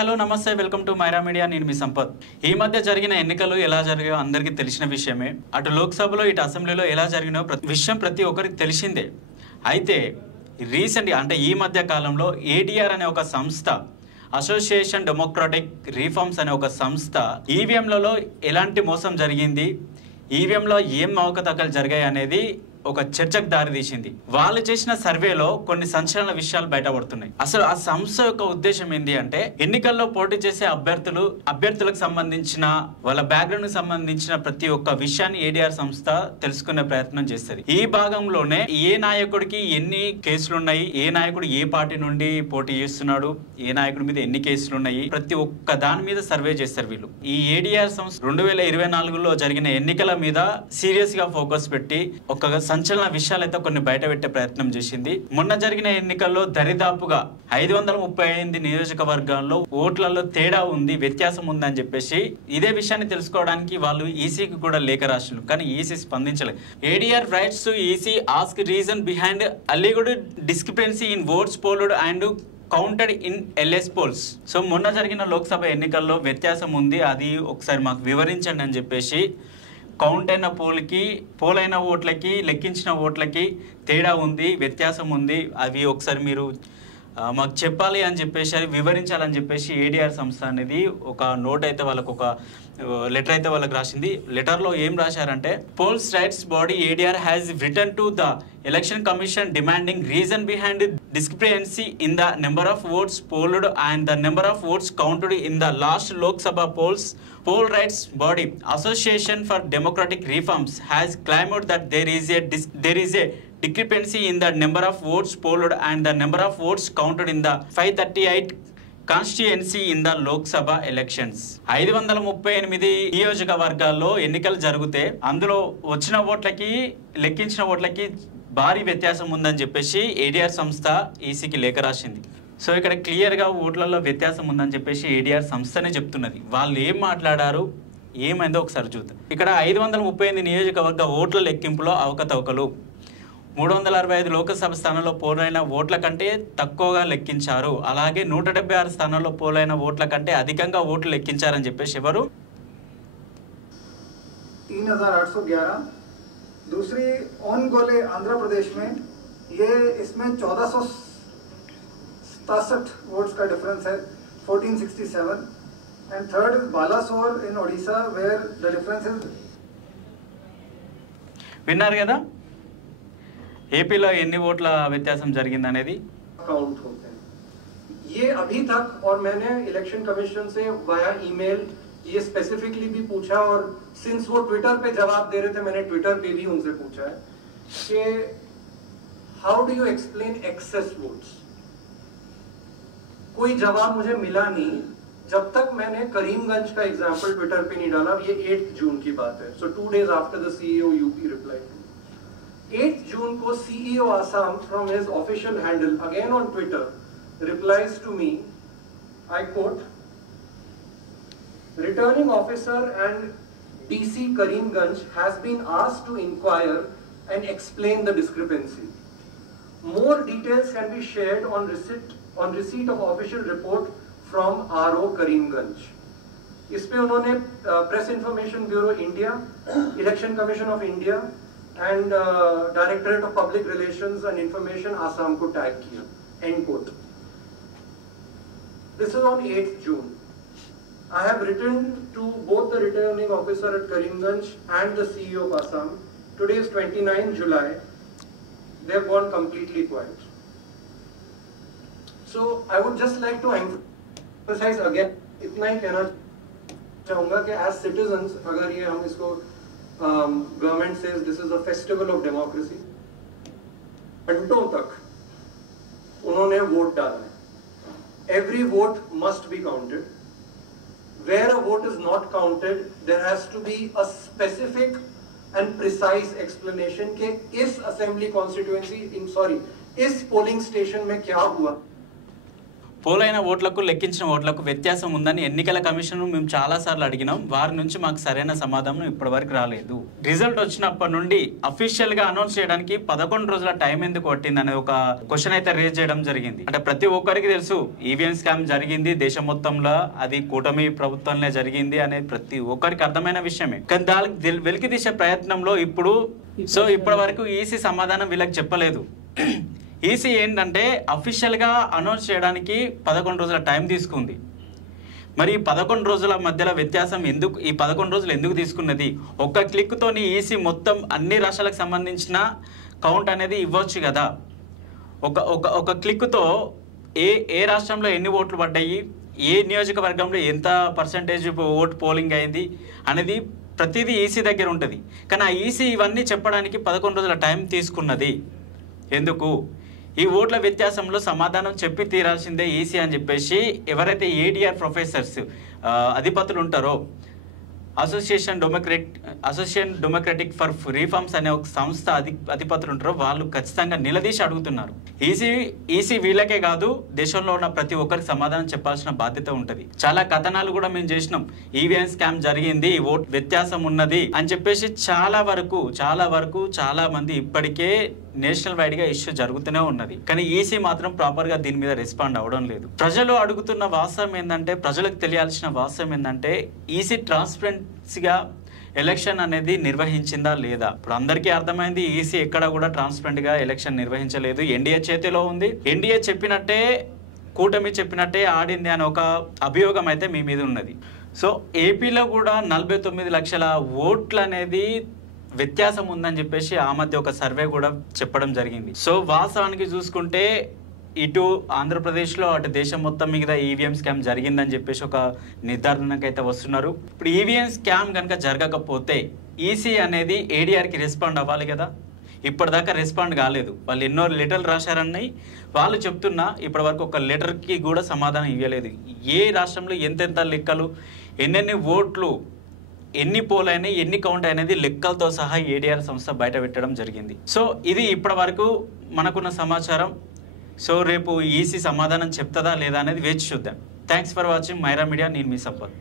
Hello నమస్తే welcome to Myra Media నేను మీ సంపత్ ఈ మధ్య జరిగిన ఎన్నికలు ఎలా జరిగాయో అందరికీ తెలిసిన విషయమే అటు లోక్సభలో ఇటు అసెంబ్లీలో ఎలా జరిగినో విషయం ప్రతి ఒక్కరికి తెలిసిందే అయితే రీసెంట్గా అంటే ఈ మధ్య కాలంలో ఏడీఆర్ అనే ఒక సంస్థ అసోసియేషన్ డెమోక్రాటిక్ రిఫార్మ్స్ అనే ఒక సంస్థ ఈవీఎంలలో ఎలాంటి మోసం జరిగింది ఈవీఎంలో ఏం అవకతవకలు జరిగాయి అనేది ఒక చర్చకు దారితీసింది వాళ్ళు చేసిన సర్వేలో కొన్ని సంచలన విషయాలు బయటపడుతున్నాయి అసలు ఆ సంస్థ యొక్క ఉద్దేశం ఏంటి అంటే ఎన్నికల్లో పోటీ చేసే అభ్యర్థులకు సంబంధించిన వాళ్ళ బ్యాక్గ్రౌండ్ కి సంబంధించిన ప్రతి ఒక్క విషయాన్ని ఏడీఆర్ సంస్థ తెలుసుకునే ప్రయత్నం చేస్తుంది ఈ భాగంలోనే ఏ నాయకుడికి ఎన్ని కేసులు ఉన్నాయి ఏ నాయకుడు ఏ పార్టీ నుండి పోటీ చేస్తున్నాడు ఏ నాయకుడి మీద ఎన్ని కేసులు ఉన్నాయి ప్రతి ఒక్క దాని మీద సర్వే చేస్తారు వీళ్ళు ఈ ఏడీఆర్ సంస్థ 2024లో జరిగిన ఎన్నికల మీద సీరియస్ గా ఫోకస్ పెట్టి ఒక సంచలన విషయాలైతే కొన్ని బయట పెట్టే ప్రయత్నం చేసింది మొన్న జరిగిన ఎన్నికల్లో దరిదాపుగా 538 నియోజకవర్గాల్లో ఓట్లలో తేడా ఉంది వ్యత్యాసం ఉందని చెప్పేసి ఇదే విషయాన్ని తెలుసుకోవడానికి వాళ్ళు ఈసీకి కూడా లేఖ రాసినారు కానీ ఈసీ స్పందించలేదు ADR writes to EC ask reason behind Aligarh discrepancy in votes polled and counted in LS polls so మొన్న జరిగిన లోక్సభ ఎన్నికల్లో వ్యత్యాసం ఉంది అది ఒకసారి మాకు వివరించండి అని చెప్పేసి కౌంట్ అయిన పోలైన ఓట్లకి లెక్కించిన ఓట్లకి తేడా ఉంది వ్యత్యాసం ఉంది అవి ఒకసారి మీరు మాకు చెప్పాలి అని చెప్పేసి అది వివరించాలని చెప్పేసి ఏడీఆర్ సంస్థ అనేది ఒక నోట్ అయితే వాళ్ళకు ఒక లెటర్ అయితే వాళ్ళకి రాసింది లెటర్లో ఏం రాశారంటే polls rights body ADR has written to the election commission demanding reason behind discrepancy in the number of votes polled and the number of votes counted in the last Lok Sabha polls. Poll rights body Association for Democratic Reforms has claimed that there is a discrepancy in the number of votes polled and the number of votes counted in the 538 constituency in the Lok Sabha elections 538 నియోజకవర్గాల్లో ఎన్నికలు జరిగితే అందులో వచ్చిన ఓట్లకి లెక్కించిన ఓట్లకి భారీ వ్యత్యాసం ఉందని చెప్పేసి ఏడీఆర్ సంస్థ ఈసీకి లేఖ రాసింది సో ఇక్కడ క్లియర్గా ఓట్లలో వ్యత్యాసం ఉందని చెప్పేసి ఏడీఆర్ సంస్థనే చెప్తున్నది వాళ్ళు ఏం మాట్లాడారు ఏమైందో ఒకసారి చూద్దాం ఇక్కడ 538 నియోజకవర్గ ఓట్ల లెక్కింపులో అవకతవకలు 365 లోకసభ స్థానాల్లో పోలైన ఓట్ల కంటే తక్కువగా లెక్కించారు అలాగే 176 స్థానాల్లో పోలైన ఓట్ల కంటే అధికంగా ఓట్లు లెక్కించారని చెప్పేసి ఎవరు 3811 दूसरी ऑन गोले आंध्र प्रदेश में ये इसमें 1467 वोट्स का डिफरेंस है 1467 and third is Balasore in Odisha where the difference is విన్నారు కదా ఏపీలో ఎన్ని ఓట్ల వ్యత్యాసం జరిగింది అనేది काउंट होते हैं ये अभी तक और मैंने इलेक्शन कमीशन से वाया ईमेल ये स्पेसिफिकली भी पूछा और सिंस वो ट्विटर पे जवाब दे रहे थे मैंने ट्विटर पे भी उनसे पूछा है कि how do you explain excess votes कोई जवाब मुझे मिला नहीं जब तक मैंने करीमगंज का एग्जांपल ट्विटर पे नहीं डाला ये 8 जून की बात है so 2 days after the CEO UP reply 8 June को CEO Assam from his official handle again on Twitter replies to me I quote Returning officer and DC Karimganj has been asked to inquire and explain the discrepancy. More details can be shared on receipt of official report from RO Karimganj. इस पे उन्होंने press information bureau India, election commission of India and directorate of public relations and information Assam को tag किया. End quote. This is on 8th June. I have written to both the returning officer at Karimganj and the CEO of Assam. Today is 29 July. They have gone completely quiet. So I would just like to emphasize again, इतना ही कहना चाहूँगा कि as citizens, अगर ये हम इसको government says this is a festival of democracy, घंटों तक उन्होंने वोट डाला है. Every vote must be counted. Where a vote is not counted, there has to be a specific and precise explanation कि इस assembly constituency, इस polling station में क्या हुआ. పోలైన ఓట్లకు లెక్కించిన ఓట్లకు వ్యత్యాసం ఉందని ఎన్నికల కమిషన్ మేము చాలాసార్లు అడిగినాం. వారి నుంచి మాకు సరైన సమాధానం ఇప్పటివరకు రాలేదు. రిజల్ట్ వచ్చినప్పటి నుండి అఫీషియల్గా అనౌన్స్ చేయడానికి 11 రోజుల టైం ఎందుకు పట్టింది అనే ఒక క్వశ్చన్ అయితే రేజ్ చేయడం జరిగింది. అంటే ప్రతి ఒక్కరికి తెలుసు ఈవీఎం స్కామ్ జరిగింది దేశం మొత్తంలో, అది కూటమి ప్రభుత్వంలో జరిగింది అనేది ప్రతి ఒక్కరికి అర్థమైన విషయమే. కానీ దానికి వెలికి తీసే ప్రయత్నంలో ఇప్పటి వరకు ఈసీ సమాధానం వీళ్ళకి చెప్పలేదు. ఈసీ ఏంటంటే అఫీషియల్గా అనౌన్స్ చేయడానికి 11 రోజుల టైం తీసుకుంది. మరి 11 రోజుల మధ్యలో వ్యత్యాసం ఎందుకు, ఈ 11 రోజులు ఎందుకు తీసుకున్నది? ఒక్క క్లిక్తోని ఈసీ మొత్తం అన్ని రాష్ట్రాలకు సంబంధించిన కౌంట్ అనేది ఇవ్వచ్చు కదా. ఒక క్లిక్తో ఏ రాష్ట్రంలో ఎన్ని ఓట్లు పడ్డాయి, ఏ నియోజకవర్గంలో ఎంత పర్సంటేజ్ ఓటు పోలింగ్ అయింది అనేది ప్రతిదీ ఈసీ దగ్గర ఉంటుంది. కానీ ఆ ఈసీ ఇవన్నీ చెప్పడానికి 11 రోజుల టైం తీసుకున్నది ఎందుకు? ఈ ఓట్ల వ్యత్యాసంలో సమాధానం చెప్పి తీరాల్సిందే ఈసీ అని చెప్పేసి ఎవరైతే ఏడీఆర్ ప్రొఫెసర్స్ అధిపతులు ఉంటారో, అసోసియేషన్ డెమోక్రటిక్ ఫర్ రిఫార్మ్స్ అనే ఒక సంస్థ అధిపతులు ఉంటారో వాళ్ళు ఖచ్చితంగా నిలదీసి అడుగుతున్నారు. ఈసీ వీళ్ళకే కాదు, దేశంలో ఉన్న ప్రతి ఒక్కరికి సమాధానం చెప్పాల్సిన బాధ్యత ఉంటుంది. చాలా కథనాలు కూడా మేము చేసినాం. ఈవీఎం స్కామ్ జరిగింది, ఓట్ వ్యత్యాసం ఉన్నది అని చెప్పేసి చాలా వరకు చాలా మంది ఇప్పటికే నేషనల్ వైడ్ గా ఇష్యూ జరుగుతూనే ఉన్నది. కానీ ఈసీ మాత్రం ప్రాపర్ గా దీని మీద రెస్పాండ్ అవ్వడం లేదు. ప్రజలు అడుగుతున్న వాస్తవం ఏంటంటే, ప్రజలకు తెలియాల్సిన వాస్తవం ఏంటంటే ఈసీ ట్రాన్స్పరెన్సీగా ఎలక్షన్ అనేది నిర్వహించిందా లేదా? ఇప్పుడు అందరికీ అర్థమైంది ఈసీ ఎక్కడ కూడా ట్రాన్స్పరెంట్ గా ఎలక్షన్ నిర్వహించలేదు. ఎన్డీఏ చేతిలో ఉంది. ఎన్డీఏ చెప్పినట్టే, కూటమి చెప్పినట్టే ఆడింది అని ఒక అభియోగం అయితే మీ మీద ఉన్నది. సో ఏపీలో కూడా 49 లక్షల ఓట్లు అనేది వ్యత్యాసం ఉందని చెప్పేసి ఆ మధ్య ఒక సర్వే కూడా చెప్పడం జరిగింది. సో వాస్తవానికి చూసుకుంటే ఇటు ఆంధ్రప్రదేశ్లో అటు దేశం మొత్తం మీద ఈవీఎం స్కామ్ జరిగిందని చెప్పేసి ఒక నిర్ధారణకైతే వస్తున్నారు. ఇప్పుడు ఈవీఎం స్కామ్ కనుక జరగకపోతే ఈసీ అనేది ఏడీఆర్కి రెస్పాండ్ అవ్వాలి కదా. ఇప్పటిదాకా రెస్పాండ్ కాలేదు. వాళ్ళు ఎన్నో లెటర్లు రాశారని వాళ్ళు చెప్తున్నా ఇప్పటి వరకు ఒక లెటర్కి కూడా సమాధానం ఇవ్వలేదు. ఏ రాష్ట్రంలో ఎంతెంత లెక్కలు, ఎన్నెన్ని ఓట్లు, ఎన్ని పోల్ అయినాయి, ఎన్ని కౌంట్ అనేది లెక్కలతో సహా ఏడీఆర్ సంస్థ బయట పెట్టడం జరిగింది. సో ఇది ఇప్పటి వరకు మనకున్న సమాచారం. సో రేపు ఈసీ సమాధానం చెప్తుందా లేదా అనేది వేచి చూద్దాం. Thanks for watching Myra Media. నేను మీ సంపత్.